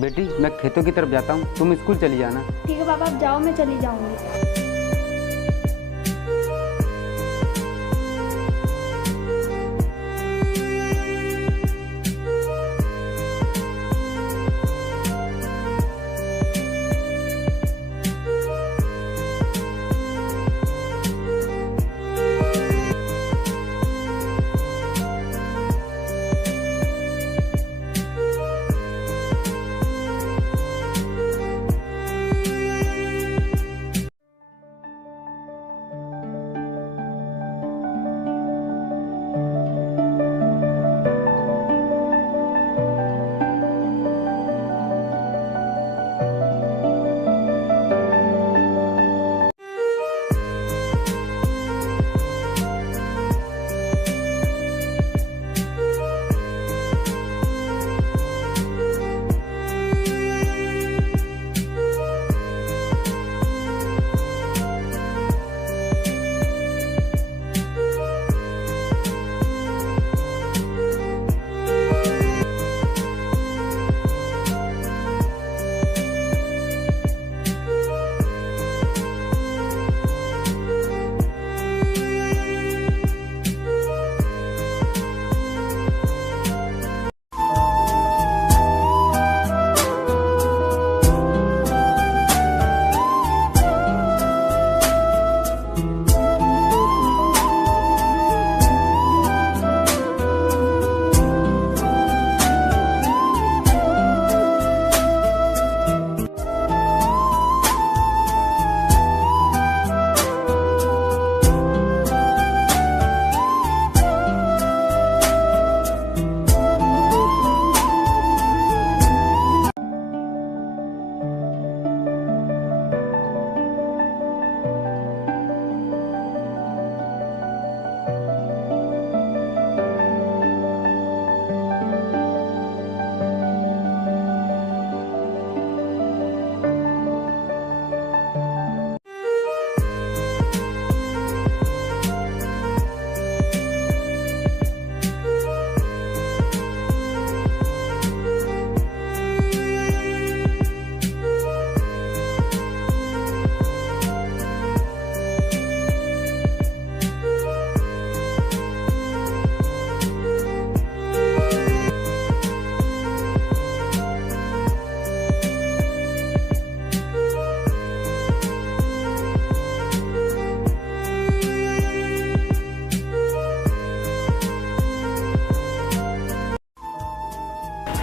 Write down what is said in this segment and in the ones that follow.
बेटी मैं खेतों की तरफ जाता हूँ, तुम स्कूल चली जाना। ठीक है पापा, आप जाओ, मैं चली जाऊंगी।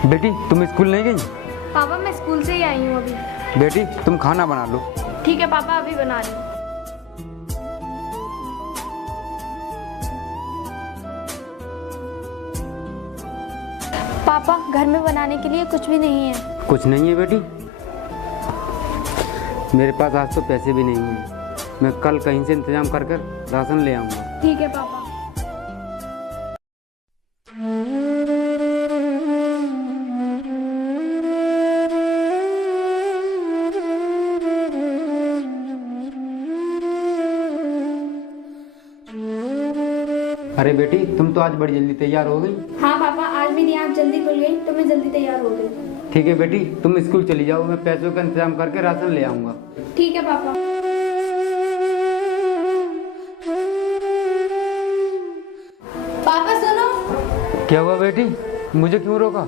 बेटी तुम स्कूल नहीं गई? पापा मैं स्कूल से ही आई हूँ अभी। बेटी तुम खाना बना लो। ठीक है पापा, अभी बना रही हूँ। पापा घर में बनाने के लिए कुछ भी नहीं है। कुछ नहीं है बेटी? मेरे पास आज तो पैसे भी नहीं हैं। मैं कल कहीं से इंतजाम कर कर राशन ले आऊँगा। ठीक है पापा। अरे बेटी तुम तो आज बड़ी जल्दी तैयार हो गई। हाँ पापा, आज मेरी आँख जल्दी खुल गई तो मैं जल्दी तैयार हो गई। ठीक है बेटी तुम स्कूल चली जाओ, मैं पैसों का इंतजाम करके राशन ले आऊँगा। ठीक है पापा। पापा सुनो। क्या हुआ बेटी, मुझे क्यों रोका?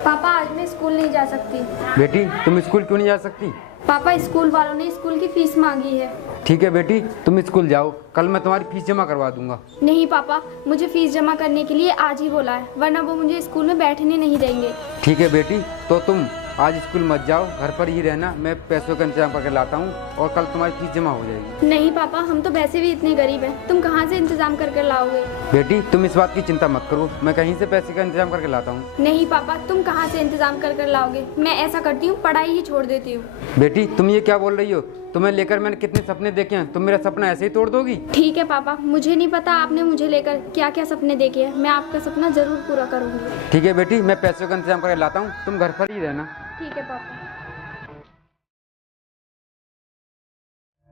पापा आज मैं स्कूल नहीं जा सकती। बेटी तुम स्कूल क्यों नहीं जा सकती? पापा स्कूल वालों ने स्कूल की फीस मांगी है। ठीक है बेटी तुम स्कूल जाओ, कल मैं तुम्हारी फीस जमा करवा दूंगा। नहीं पापा, मुझे फीस जमा करने के लिए आज ही बोला है, वरना वो मुझे स्कूल में बैठने नहीं देंगे। ठीक है बेटी तो तुम आज स्कूल मत जाओ, घर पर ही रहना, मैं पैसों का इंतजाम करके लाता हूँ और कल तुम्हारी फीस जमा हो जाएगी। नहीं पापा, हम तो वैसे भी इतने गरीब हैं, तुम कहाँ से इंतजाम करके लाओगे? बेटी तुम इस बात की चिंता मत करो, मैं कहीं से पैसे का इंतजाम करके लाता हूँ। नहीं पापा, तुम कहाँ से इंतजाम कर लाओगे? मैं ऐसा करती हूँ, पढ़ाई ही छोड़ देती हूँ। बेटी तुम ये क्या बोल रही हो? तुम्हें लेकर मैंने कितने सपने देखे हैं, तुम मेरा सपना ऐसे ही तोड़ दोगी? ठीक है पापा, मुझे नहीं पता आपने मुझे लेकर क्या क्या सपने देखे हैं, मैं आपका सपना जरूर पूरा करूँगी। ठीक है बेटी, मैं पैसों का इंतजाम करके लाता हूँ, तुम घर पर ही रहना। ठीक है पापा।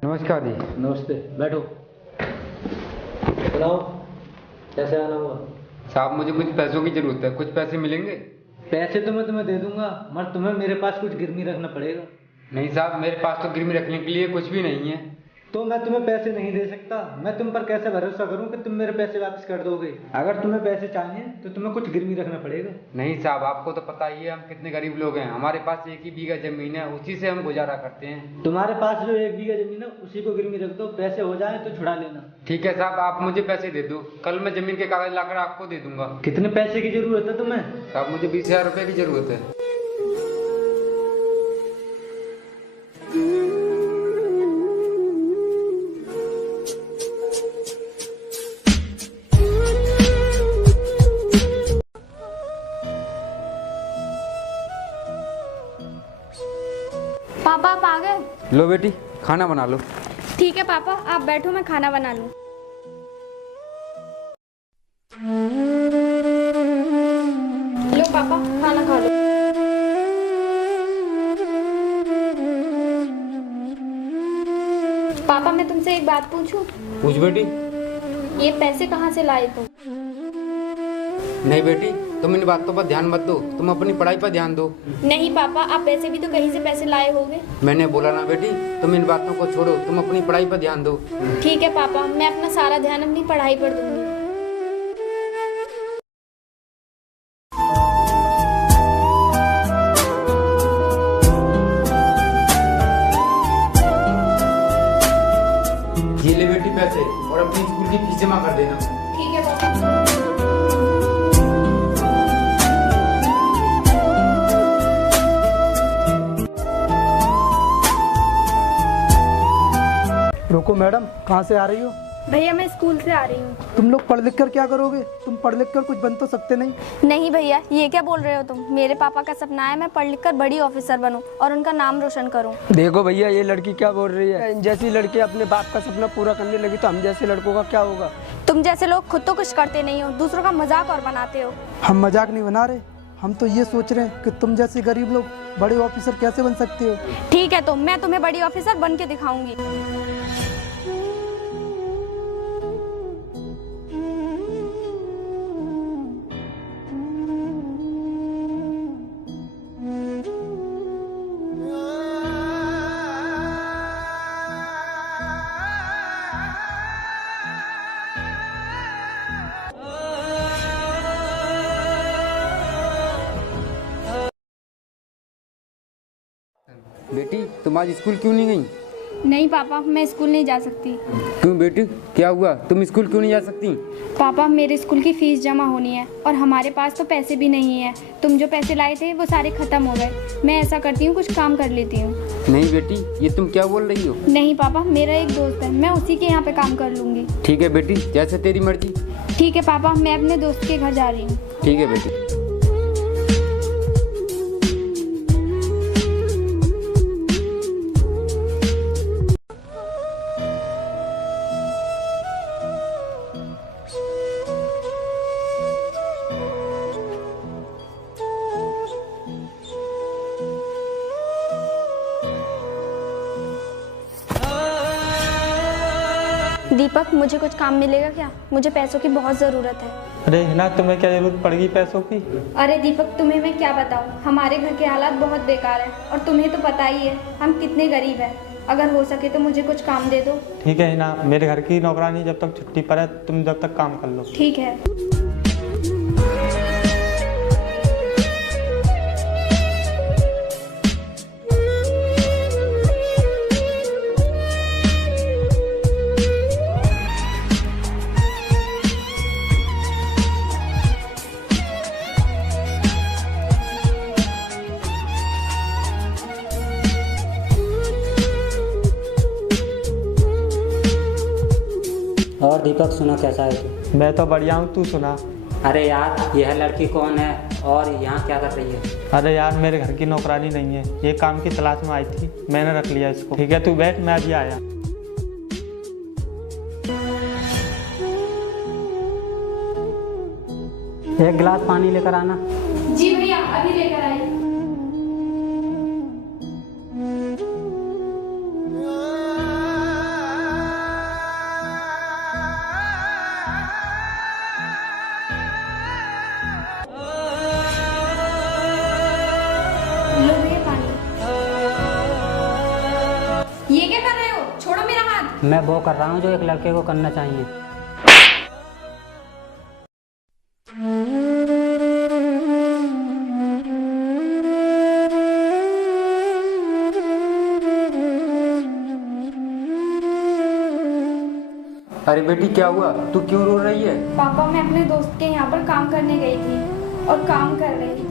नमस्कार जी। नमस्ते, बैठो। बताओ कैसे आना हुआ? साहब मुझे कुछ पैसों की जरूरत है, कुछ पैसे मिलेंगे? पैसे तो मैं तुम्हें दे दूंगा, मगर तुम्हें मेरे पास कुछ गिरवी रखना पड़ेगा। नहीं साहब, मेरे पास तो गिरवी रखने के लिए कुछ भी नहीं है। तो मैं तुम्हें पैसे नहीं दे सकता। मैं तुम पर कैसे भरोसा करूं कि तुम मेरे पैसे वापस कर दोगे। अगर तुम्हें पैसे चाहिए तो तुम्हें कुछ गिरवी रखना पड़ेगा। नहीं साहब, आपको तो पता ही है हम कितने गरीब लोग हैं। हमारे पास 1 ही बीघा जमीन है, उसी से हम गुजारा करते हैं। तुम्हारे पास जो 1 बीघा जमीन है उसी को गिरवी रख दो, पैसे हो जाए तो छुड़ा लेना। ठीक है साहब, आप मुझे पैसे दे दो, कल मैं जमीन के कागज लाकर आपको दे दूंगा। कितने पैसे की जरूरत है तुम्हें? साहब मुझे 20,000 रुपये की जरूरत है। पापा आप आ गए? लो बेटी, खाना बना लो। ठीक है पापा, आप बैठो, मैं खाना बना लूँ। लो पापा, खाना खा लो। पापा मैं तुमसे एक बात पूछूं? पूछ बेटी। ये पैसे कहाँ से लाए तुम? नहीं बेटी, तुम इन बातों पर ध्यान मत दो, तुम अपनी पढ़ाई पर ध्यान दो। नहीं पापा, आप वैसे भी तो कहीं से पैसे लाए होगे। मैंने बोला ना बेटी, तुम इन बातों को छोड़ो, तुम अपनी पढ़ाई पर ध्यान दो। ठीक है पापा, मैं अपना सारा ध्यान अपनी पढ़ाई पर दूंगी। ये ले बेटी पैसे, और अपनी स्कूल की फीस जमा कर देना। ठीक है पापा। रुको मैडम, कहाँ से आ रही हो? भैया मैं स्कूल से आ रही हूँ। तुम लोग पढ़ लिख कर क्या करोगे? तुम पढ़ लिख कर कुछ बन तो सकते नहीं। नहीं भैया, ये क्या बोल रहे हो तुम? मेरे पापा का सपना है मैं पढ़ लिख कर बड़ी ऑफिसर बनूं और उनका नाम रोशन करूं। देखो भैया, ये लड़की क्या बोल रही है। जैसी लड़की अपने बाप का सपना पूरा करने लगी तो हम जैसे लड़कों का क्या होगा? तुम जैसे लोग खुद तो कुछ करते नहीं हो, दूसरों का मजाक और बनाते हो। हम मजाक नहीं बना रहे, हम तो ये सोच रहे हैं कि तुम जैसे गरीब लोग बड़े ऑफिसर कैसे बन सकते हो। ठीक है, तो मैं तुम्हें बड़ी ऑफिसर बन के दिखाऊंगी। बेटी, तुम आज स्कूल क्यों नहीं गई? नहीं पापा, मैं स्कूल नहीं जा सकती। क्यों बेटी, क्या हुआ? तुम स्कूल क्यों नहीं जा सकती? पापा मेरे स्कूल की फीस जमा होनी है और हमारे पास तो पैसे भी नहीं है। तुम जो पैसे लाए थे वो सारे खत्म हो गए। मैं ऐसा करती हूँ, कुछ काम कर लेती हूँ। नहीं बेटी, ये तुम क्या बोल रही हो? नहीं पापा, मेरा एक दोस्त है, मैं उसी के यहाँ पे काम कर लूँगी। ठीक है बेटी, जैसे तेरी मर्जी। ठीक है पापा, मैं अपने दोस्त के घर जा रही हूँ। ठीक है बेटी। दीपक, मुझे कुछ काम मिलेगा क्या? मुझे पैसों की बहुत ज़रूरत है। अरे हिना, तुम्हें क्या जरूरत पड़ेगी पैसों की? अरे दीपक, तुम्हें मैं क्या बताऊं, हमारे घर के हालात बहुत बेकार हैं और तुम्हें तो पता ही है हम कितने गरीब हैं। अगर हो सके तो मुझे कुछ काम दे दो। ठीक है हिना, मेरे घर की नौकरानी जब तक छुट्टी पर है तुम जब तक काम कर लो। ठीक है। और दीपक, सुना कैसा है तू? मैं तो बढ़िया हूँ, तू सुना। अरे यार, यह लड़की कौन है और यहाँ क्या कर रही है? अरे यार, मेरे घर की नौकरानी नहीं है, ये काम की तलाश में आई थी, मैंने रख लिया इसको। ठीक है तू बैठ, मैं अभी आया। एक गिलास पानी लेकर आना। जी भैया, अभी लेकर आई। मैं वो कर रहा हूँ जो एक लड़के को करना चाहिए। अरे बेटी क्या हुआ, तू क्यों रो रही है? पापा मैं अपने दोस्त के यहाँ पर काम करने गई थी और काम कर रही थी।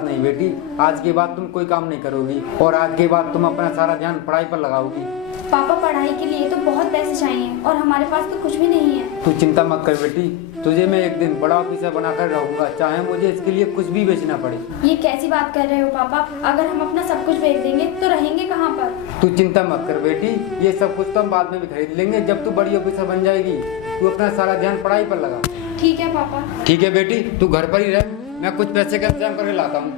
नहीं बेटी, आज के बाद तुम कोई काम नहीं करोगी और आज के बाद तुम अपना सारा ध्यान पढ़ाई पर लगाओगी। पापा पढ़ाई के लिए तो बहुत पैसे चाहिए और हमारे पास तो कुछ भी नहीं है। तू चिंता मत कर बेटी, तुझे मैं एक दिन बड़ा ऑफिसर बनाकर रहूंगा, चाहे मुझे इसके लिए कुछ भी बेचना पड़े। ये कैसी बात कर रहे हो पापा? अगर हम अपना सब कुछ बेच देंगे तो रहेंगे कहाँ पर? तू चिंता मत कर बेटी, ये सब कुछ तो हम बाद में भी खरीद लेंगे जब तू बड़ी ऑफिसर बन जाएगी। तू अपना सारा ध्यान पढ़ाई पर लगा। ठीक है पापा। ठीक है बेटी, तू घर पर ही रह, मैं कुछ पैसे का इंतजाम करके लाता हूँ।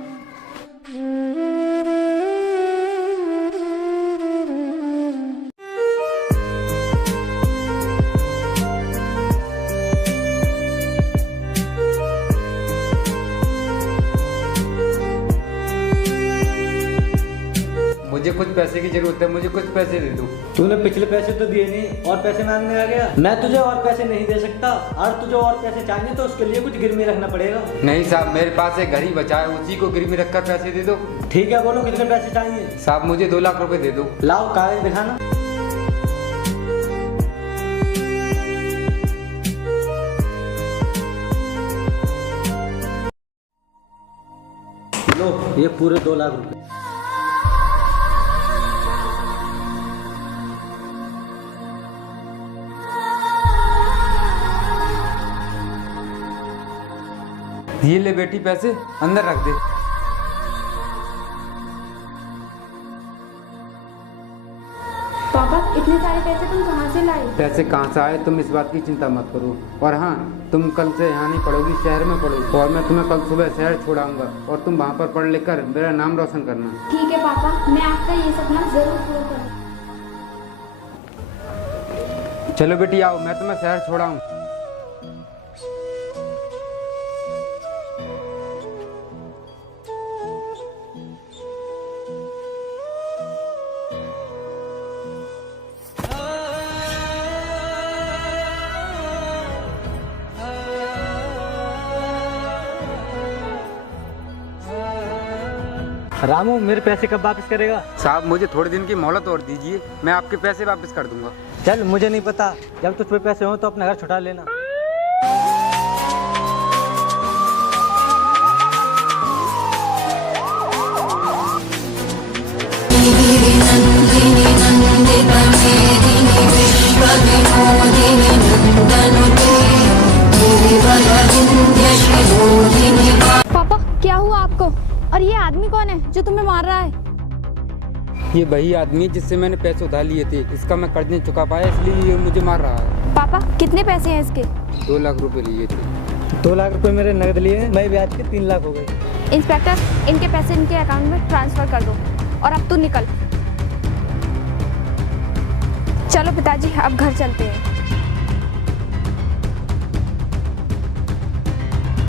मुझे कुछ पैसे की जरूरत है, मुझे कुछ पैसे दे दो। तूने पिछले पैसे तो दिए नहीं और पैसे मांगने आ गया। मैं तुझे और पैसे नहीं दे सकता, और तुझे और पैसे चाहिए तो उसके लिए कुछ गिरवी रखना पड़ेगा। नहीं साहब, मेरे पास एक घर ही बचा है, उसी को गिरवी रखकर पैसे दे दो। ठीक है, बोलो कितने पैसे चाहिए? साहब मुझे 2 लाख रुपए दे दो। लाओ कागज दिखाना। लो ये पूरे 2 लाख रुपए। ये ले बेटी पैसे, अंदर रख दे। पापा इतने सारे पैसे तुम कहाँ से लाए? पैसे कहाँ से आए तुम इस बात की चिंता मत करो। और हाँ, तुम कल से यहाँ नहीं पढ़ोगी, शहर में पढ़ोगी और मैं तुम्हें कल सुबह शहर छोड़ाऊंगा और तुम वहाँ पर पढ़ लिख कर मेरा नाम रोशन करना। ठीक है पापा, मैं आपका ये सपना जरूर पूरा करूँगा। चलो बेटी आओ, मैं तुम्हें शहर छोड़ाऊँ। रामू मेरे पैसे कब वापस करेगा? साहब मुझे थोड़े दिन की मोहलत और दीजिए, मैं आपके पैसे वापस कर दूंगा। चल मुझे नहीं पता, जब तुझ पे पैसे हो तो अपना घर छुटा लेना। पापा क्या हुआ आपको? और ये आदमी कौन है जो तुम्हें मार रहा है? ये वही आदमी है जिससे मैंने पैसे उधार लिए थे, इसका मैं कर्ज नहीं चुका पाया इसलिए ये मुझे मार रहा है। पापा कितने पैसे हैं इसके? 2 लाख रुपए लिए थे। 2 लाख रुपए मेरे नगद लिए हैं, मैं ब्याज के 3 लाख हो गए। इंस्पेक्टर इनके पैसे इनके अकाउंट में ट्रांसफर कर दो और अब तू निकल। चलो पिताजी अब घर चलते हैं।